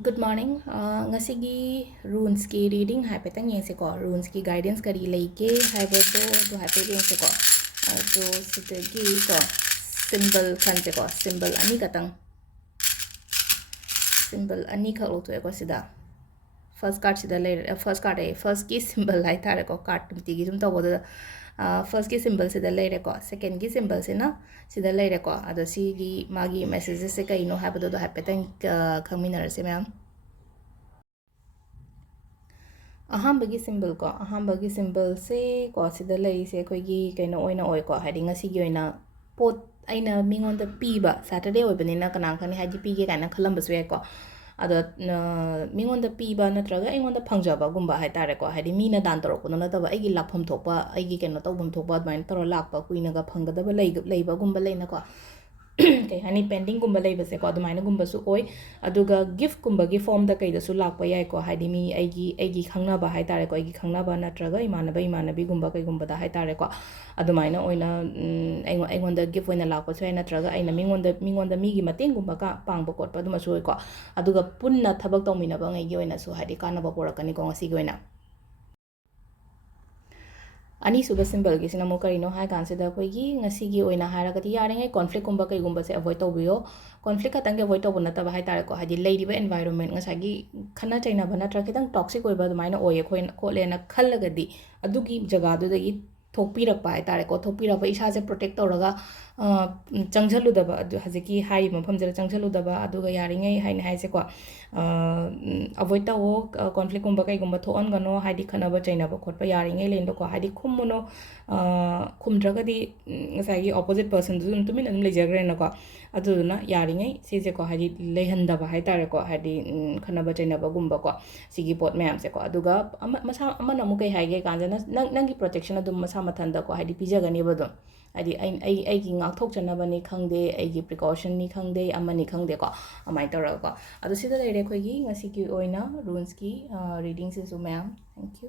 Good morning. Ngasigi runes ki reading haipetang yengse ko runes ki guidance kari leike haibodo do haipet yengse ko do sidagi ko symbol khanse ko symbol ani khak lo to ko sida first card sida le first card e first ki symbol lai tare ko card tumti gi sum to bodo first ki symbol sida le ko second ki symbol sina sida le ko ado si gi magi messages se kai no haibodo do haipetang khangminar se ma'am ꯑꯍꯥꯟꯕꯒꯤ symbol ꯀꯣ ꯑꯍꯥꯟꯕꯒꯤ ꯁꯤꯝꯕꯜꯁꯦ ꯀꯣ ꯁꯤꯗ ꯂꯩꯔꯤꯁꯦ ꯑꯩꯈꯣꯏꯒꯤ ꯀꯩꯅꯣ ꯑꯣꯏꯅ ꯑꯣꯏꯀꯣ ꯍꯥꯏꯗꯤ ꯉꯁꯤꯒꯤ ꯑꯣꯏꯅ ꯄꯣꯠ ꯑꯩꯅ ꯃꯤꯉꯣꯟꯗ ꯄꯤꯕ ꯁꯦꯇꯔꯗꯦ ꯑꯣꯏꯕꯅꯤꯅ ꯀꯅꯥ ꯈꯪꯅꯤ ꯍꯥꯏꯗꯤ ꯄꯤꯒꯦ ꯀꯥꯏꯅ ꯈꯜꯂꯝꯕꯁꯨ ꯌꯥꯏꯀꯣ ꯑꯗꯣ ꯃꯤꯉꯣꯟꯗ ꯄꯤꯕ ꯅꯠꯇ꯭ꯔꯒ ꯑꯩꯉꯣꯟꯗ ꯐꯪꯖꯕꯒꯨꯝꯕ ꯍꯥꯏꯇꯥꯔꯦꯀꯣ ꯍꯥꯏꯗꯤ ꯃꯤꯅ ꯗꯥꯟ ꯇꯧꯔꯛꯄꯗꯣ ꯅꯠꯇꯕ ꯑꯩꯒꯤ ꯂꯥꯛꯐꯝ ꯊꯣꯛꯄ ꯑꯩꯒꯤ ꯀꯩꯅꯣ ꯇꯧꯐꯝ ꯊꯣꯛꯄ ꯑꯗꯨꯃꯥꯏꯅ ꯇꯧꯔ ꯂꯥꯛꯄ ꯀꯨꯏꯅꯒ ꯐꯪꯒꯗꯕ ꯂꯩꯕꯒꯨꯝꯕ ꯂꯩꯅꯀꯣ ꯀꯩ ꯍꯥꯏꯅꯤ ꯄꯦꯟꯗꯤꯡꯒꯨꯝꯕ ꯂꯩꯕꯁꯦꯀꯣ ꯑꯗꯨꯃꯥꯏꯅꯒꯨꯝꯕꯁꯨ ꯑꯣꯏ ꯑꯗꯨꯒ ꯒꯤꯐꯀꯨꯝꯕꯒꯤ ꯐꯣꯔꯝꯗ ꯀꯩꯗꯁꯨ ꯂꯥꯛꯄ ꯌꯥꯏꯀꯣ ꯍꯥꯏꯗꯤ ꯃꯤ ꯑꯩꯒꯤ ꯈꯪꯅꯕ ꯍꯥꯏꯇꯥꯔꯦꯀꯣ ꯑꯩꯒꯤ ꯈꯪꯅꯕ ꯅꯠꯇ꯭ꯔꯒ ꯏꯃꯥꯟꯅꯕꯤꯒꯨꯝꯕ ꯀꯩꯒꯨꯝꯕꯗ ꯍꯥꯏꯇꯥꯔꯦꯀꯣ ꯑꯗꯨꯃꯥꯏꯅ ꯑꯣꯏꯅ ꯑꯩꯉꯣꯟꯗ ꯒꯤꯐ ꯑꯣꯏꯅ ꯂꯥꯛꯄꯁꯨ ꯌꯥꯏ ꯅꯠꯇ꯭ꯔꯒ ꯑꯩꯅ ꯃꯤꯉꯣꯟꯗ ꯃꯤꯒꯤ ꯃꯇꯦꯡꯒꯨꯝꯕ ꯄꯥꯡꯕ ꯈꯣꯠꯄ ꯑꯗꯨꯃꯁꯨ ꯑꯣꯏꯀꯣ ꯑꯗꯨꯒ ꯄꯨꯟꯅ ꯊꯕꯛ ꯇꯧꯃꯤꯟꯅꯕ ꯉꯩꯒꯤ ꯑꯣꯏꯅꯁꯨ ꯍꯥꯏꯗꯤ ꯀꯥꯟꯅꯕ ꯄꯣꯔꯛꯀꯅꯤꯀꯣ ꯉꯁꯤꯒꯤ ꯑꯣꯏꯅ ꯑꯅꯤꯁꯨꯕ ꯁꯤꯝꯕꯜꯒꯤꯁꯤꯅ ꯑꯃꯨꯛ ꯀꯔꯤꯅꯣ ꯍꯥꯏ ꯀꯥꯟꯁꯤꯗ ꯑꯩꯈꯣꯏꯒꯤ ꯉꯁꯤꯒꯤ ꯑꯣꯏꯅ ꯍꯥꯏꯔꯒꯗꯤ ꯌꯥꯔꯤꯉꯩ ꯀꯣꯟꯐ꯭ꯂꯤꯛꯀꯨꯝꯕ ꯀꯩꯒꯨꯝꯕꯁꯦ ꯑꯦꯚꯣꯏꯗ ꯇꯧꯕꯤꯌꯣ ꯀꯣꯟꯐ꯭ꯂꯤꯛ ꯈꯛꯇꯪꯒꯤ ꯑꯦꯚꯣꯏꯗ ꯇꯧꯕ ꯅꯠꯇꯕ ꯍꯥꯏꯇꯥꯔꯦꯀꯣ ꯍꯥꯏꯗꯤ ꯂꯩꯔꯤꯕ ꯑꯦꯟꯚꯥꯏꯔꯣꯟꯃꯦꯟ ꯉꯁꯥꯏꯒꯤ ꯈꯟꯅ ꯆꯩꯅꯕ ꯅꯠꯇ꯭ꯔꯒ ꯈꯤꯇꯪ ꯇꯣꯛꯁꯤꯛ ꯑꯣꯏꯕ ꯑꯗꯨꯃꯥꯏꯅ ꯑꯣꯏꯌꯦ ꯑꯩꯈꯣꯏꯅ ꯈꯣꯠꯂꯦꯅ ꯈꯜꯂꯒꯗꯤ ꯑꯗꯨꯒꯤ ꯖꯒꯥꯗꯨꯗꯒꯤ ꯊꯣꯛꯄꯤꯔꯛꯄ ꯍꯥꯏꯇꯥꯔꯦꯀꯣ ꯊꯣꯛꯄꯤꯔꯛꯄ ꯏꯁꯥꯁꯦ ꯄ꯭ꯔꯣꯇꯦꯛ ꯇꯧꯔꯒ ꯆꯪꯁꯤꯜꯂꯨꯗꯕ ꯑꯗꯨ ꯍꯧꯖꯤꯛꯀꯤ ꯍꯥꯏꯔꯤꯕ ꯃꯐꯝꯁꯤꯗ ꯆꯪꯁꯤꯜꯂꯨꯗꯕ ꯑꯗꯨꯒ ꯌꯥꯔꯤꯉꯩ ꯍꯥꯏꯅ ꯍꯥꯏꯁꯦꯀꯣ ꯑꯦꯚꯣꯏꯗ ꯇꯧꯋꯣ ꯀꯣꯟꯐ꯭ꯂꯤꯛꯀꯨꯝꯕ ꯀꯩꯒꯨꯝꯕ ꯊꯣꯛꯍꯟꯒꯅꯣ ꯍꯥꯏꯗꯤ ꯈꯠꯅꯕ ꯆꯩꯅꯕ ꯈꯣꯠꯄ ꯌꯥꯔꯤꯉꯩ ꯂꯩꯅꯕꯀꯣ ꯍꯥꯏꯗꯤ ꯈꯨꯝꯃꯨꯅꯣ ꯈꯨꯝꯗ꯭ꯔꯒꯗꯤ ꯉꯁꯥꯏꯒꯤ ꯑꯣꯄꯣꯖꯤꯠ ꯄꯔꯁꯟꯗꯨꯁꯨ ꯑꯗꯨꯝ ꯇꯨꯃꯤꯟꯅ ꯑꯗꯨꯝ ꯂꯩꯖꯈ꯭ꯔꯦꯅꯀꯣ ꯑꯗꯨꯗꯨꯅ ꯌꯥꯔꯤꯉꯩ ꯁꯤꯁꯦꯀꯣ ꯍꯥꯏꯗꯤ ꯂꯩꯍꯟꯗꯕ ꯍꯥꯏꯇꯥꯔꯦꯀꯣ ꯍꯥꯏꯗꯤ ꯈꯠꯅꯕ ꯆꯩꯅꯕꯒꯨꯝꯕꯀꯣ ꯁꯤꯒꯤ ꯄꯣꯠ ꯃꯌꯥꯝꯁꯦꯀꯣ ꯑꯗꯨꯒ ꯑꯃꯅ ꯑꯃꯨꯛ ꯀꯩ ꯍꯥꯏꯒꯦ ꯀꯥꯟꯗꯅ ꯅꯪꯒꯤ ꯄ꯭ꯔꯣꯇꯦꯛꯁꯟ ꯑꯗꯨꯝ ꯃꯁꯥ ꯃꯊꯟꯇꯀꯣ ꯍꯥꯏꯗꯤ ꯄꯤꯖꯒꯅꯦꯕ ꯑꯗꯨꯝ ꯍꯥꯏꯗꯤ ꯑꯩꯒꯤ ꯉꯥꯛꯊꯣꯛꯆꯅꯕꯅꯤ ꯈꯪꯗꯦ ꯑꯩꯒꯤ ꯄ꯭ꯔꯤꯀꯣꯁꯟꯅꯤ ꯈꯪꯗꯦ ꯑꯃꯅꯤ ꯈꯪꯗꯦꯀꯣ ꯑꯗꯨꯃꯥꯏꯅ ꯇꯧꯔꯒꯀꯣ ꯑꯗꯣ ꯁꯤꯗ ꯂꯩꯔꯦ ꯑꯩꯈꯣꯏꯒꯤ ꯉꯁꯤꯒꯤ ꯑꯣꯏꯅ ꯔꯨꯟꯁꯀꯤ ꯔꯤꯗꯤꯡꯁꯤꯁꯨ ꯃꯌꯥꯝ ꯊꯦꯡꯛ ꯌꯨ